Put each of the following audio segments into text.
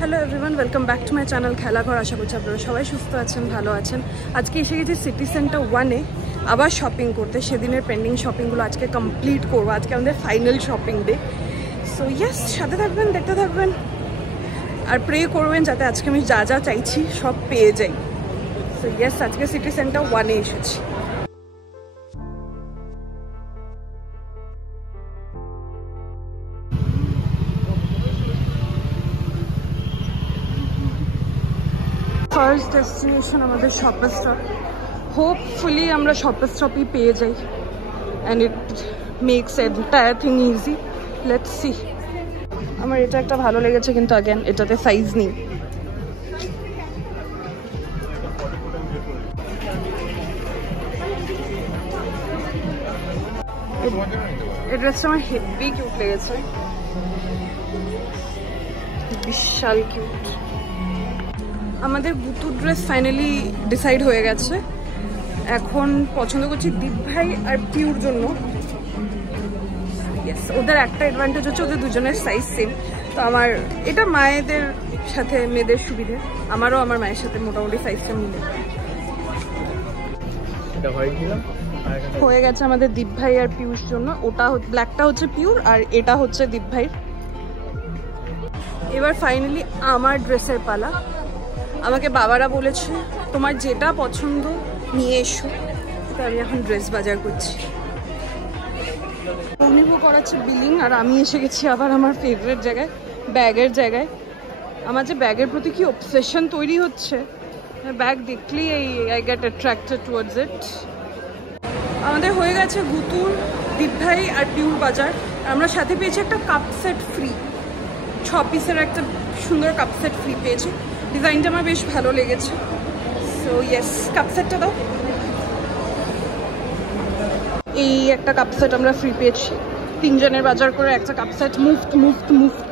Hello everyone, welcome back to my channel Khelaghar. আশা করছি আপনারা সবাই সুস্থ আছেন, ভালো আছেন। আজকে এসে গেছি সিটি সেন্টার 1-এ আবার শপিং করতে। সেদিনের পেন্ডিং শপিংগুলো আজকে কমপ্লিট করবো। আজকে আমাদের final shopping day. So yes, সাথে থাকবেন, দেখতে থাকবেন আর প্রে করবেন যাতে আজকে আমি যা যা চাইছি সব পেয়ে যাই। সো ইয়েস, আজকে সিটি সেন্টার 1-এ এসেছি। ফার্স্ট ডেস্টিনেশন আমাদের শপার স্টপ। হোপফুলি আমরা শপার স্টপই পেয়ে যাই and it makes entire thing easy. Let's see. আমার এটা একটা ভালো লেগেছে, কিন্তু অ্যাগেন এটাতে সাইজ নেই। এই ড্রেসটা আমার হেভি কিউট লেগেছে, বিশাল কিউট। আমাদের গুতুর ড্রেস ফাইনালি ডিসাইড হয়ে গেছে। এখন পছন্দ করছি দীপ ভাই আর পিউর জন্য। ইয়েস, ওদের একটা অ্যাডভান্টেজ হচ্ছে ওদের দুজনের সাইজ সেম। তো আমার এটা মায়েদের সাথে মেয়েদের সুবিধে, আমারও আমার মায়ের সাথে মোটামুটি সাইজটা মিলে হয়ে গেছে আমাদের দীপ ভাই আর পিউর জন্য। ওটা ব্ল্যাকটা হচ্ছে পিউর আর এটা হচ্ছে দীপ ভাইয়ের। এবার ফাইনালি আমার ড্রেসের পালা। আমাকে বাবারা বলেছে তোমার যেটা পছন্দ নিয়ে এসো। তো আমি এখন ড্রেস বাজার করছি। অনিভও করাচ্ছে বিলিং আর আমি এসে গেছি আবার আমার ফেভারিট জায়গায়, ব্যাগের জায়গায়। আমার যে ব্যাগের প্রতি কি অবসেশন তৈরি হচ্ছে, ব্যাগ দেখলেই আই গেট অ্যাট্রাক্টেড টুয়ার্ডস ইট। আমাদের হয়ে গেছে গুতুর, দীপ ভাই আর পিউর বাজার। আমরা সাথে পেয়েছি একটা কাপ সেট ফ্রি, 6 পিসের একটা সুন্দর কাপ সেট ফ্রি পেয়েছি। ডিজাইনটা আমার বেশ ভালো লেগেছে। সো ইয়েস, কাপ সেটটা দাও। এই একটা কাপ সেট আমরা ফ্রি পেয়েছি, 3 জনের বাজার করে একটা কাপ সেট মুফট।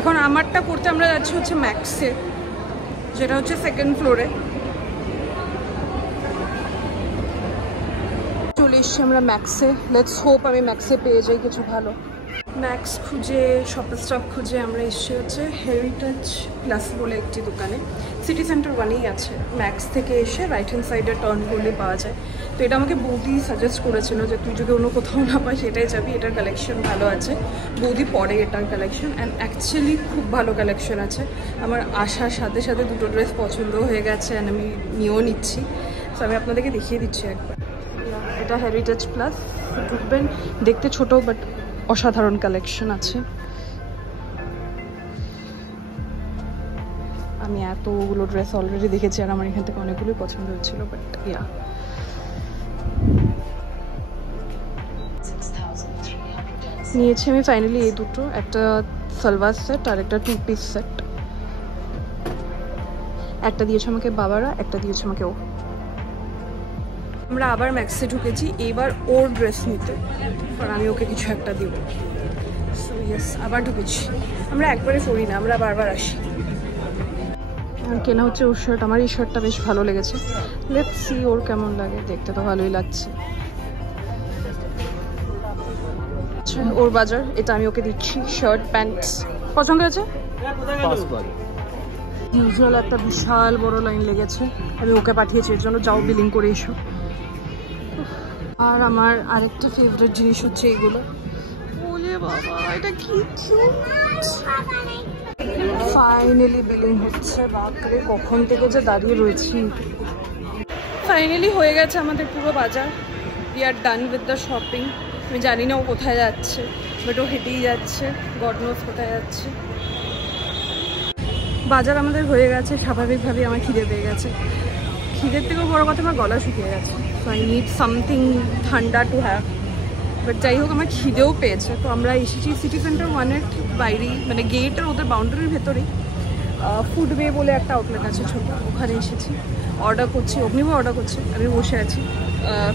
এখন আমারটা করতে আমরা যাচ্ছি হচ্ছে ম্যাক্সে, যেটা হচ্ছে 2nd ফ্লোরে। চলে এসছি আমরা ম্যাক্সে। লেটস হোপ আমি ম্যাক্সে পেয়ে যাই কিছু ভালো। ম্যাক্স খুঁজে, শপার স্টপ খুঁজে আমরা এসেছি হচ্ছে হেরিটেজ প্লাস বলে একটি দোকানে। সিটি সেন্টার 1-এই আছে। ম্যাক্স থেকে এসে রাইট হ্যান্ড সাইডে টার্ন করলে পাওয়া যায়। তো এটা আমাকে বৌদি সাজেস্ট করেছিল যে তুই যদি অন্য কোথাও না পাস এটাই যাবি, এটার কালেকশন ভালো আছে। বৌদি পরে এটার কালেকশন, অ্যান্ড অ্যাকচুয়ালি খুব ভালো কালেকশন আছে। আমার আসার সাথে সাথে দুটো ড্রেস পছন্দ হয়ে গেছে অ্যান্ড আমি নিয়েও নিচ্ছি। তো আমি আপনাদেরকে দেখিয়ে দিচ্ছি একবার। এটা হেরিটেজ প্লাস, ঢুকবেন। দেখতে ছোট বাট অসাধারণ কালেকশন আছে। আমি এতগুলো ড্রেস অলরেডি দেখেছি আর আমার এখান থেকে অনেকগুলোই পছন্দ হচ্ছিল, বাট ইয়া। নিয়েছি আমি ফাইনালি এই দুটো, একটা সালওয়ার সেট আর একটা 2 পিস সেট। একটা দিয়েছে আমাকে বাবারা, একটা দিয়েছে আমাকে ও। আমরা আবার ম্যাক্সে ঢুকেছি, এবার ওর ড্রেস নিতে, কারণ আমি ওকে কিছু একটা দিব। সো ইয়েস, আবার ঢুকেছি। আমরা একবারে পড়ি না, আমরা বারবার আসি। আর কেনা হচ্ছে ওর শার্ট। আমার এই শার্টটা বেশ ভালো লেগেছে। লেটস সি ওর কেমন লাগে। দেখতে তো ভালোই লাগছে। ওর বাজার, এটা আমি ওকে দিচ্ছি। শার্ট প্যান্টস পছন্দ হয়েছে। ইউজুয়াল একটা বিশাল বড় লাইন লেগেছে, আমি ওকে পাঠিয়েছি এর জন্য। যাও বিলিং করে এসো। আর আমার আরেকটা ফেভারিট জিনিস হচ্ছে এগুলো। ওলে বাবা, এটা কি কিউট। ফাইনালি বিলিং হচ্ছে। বাপরে, কখন থেকে যে দাঁড়িয়ে রয়েছি। ফাইনালি হয়ে গেছে আমাদের পুরো বাজার। We are done with the shopping. আমি জানি না ও কোথায় যাচ্ছে, বাট ও হেঁটেই যাচ্ছে। গড নোজ কোথায় যাচ্ছে। বাজার আমাদের হয়ে গেছে। স্বাভাবিকভাবেই আমার খিদে পেয়ে গেছে। খিদের থেকেও বড় কথা, আমার গলা শুকিয়ে গেছে। সো আই নিড সামথিং ঠান্ডা টু হ্যাভ। বাট যাই হোক, আমার খিদেও পেয়েছে। তো আমরা এসেছি সিটি সেন্টার 1-এর ঠিক বাইরেই, মানে গেটের ওদের বাউন্ডারির ভেতরেই ফুডওয়ে বলে একটা আউটলেট আছে ছোট, ওখানে এসেছি। অর্ডার করছি, অগ্নিও অর্ডার করছি, আমি বসে আছি।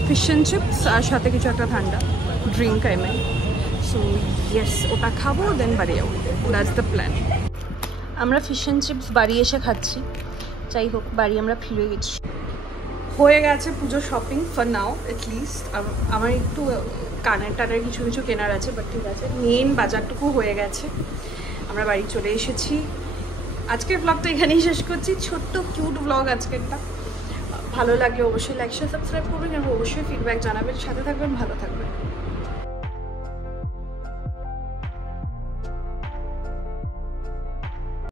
ফিশ অ্যান্ড চিপস আর সাথে কিছু একটা ঠান্ডা drink I mean. So yes, ওটা খাবো, দেন বাড়ি যাবো। That's the plan. আমরা ফিশ অ্যান্ড চিপস বাড়ি এসে খাচ্ছি। যাই হোক, বাড়ি আমরা ফিরে গেছি। হয়ে গেছে পুজো শপিং ফর নাও এটলিস্ট। আমার একটু কানের টানের কিছু কিছু কেনার আছে, বাট ঠিক আছে, মেন বাজারটুকু হয়ে গেছে। আমরা বাড়ি চলে এসেছি। আজকের ব্লগটা এখানেই শেষ করছি, ছোট্ট কিউট ব্লগ আজকেরটা। ভালো লাগলে অবশ্যই লাইক শেয়ার সাবস্ক্রাইব করবেন এবং অবশ্যই ফিডব্যাক জানাবেন, সাথে থাকবেন, ভালো থাকবেন।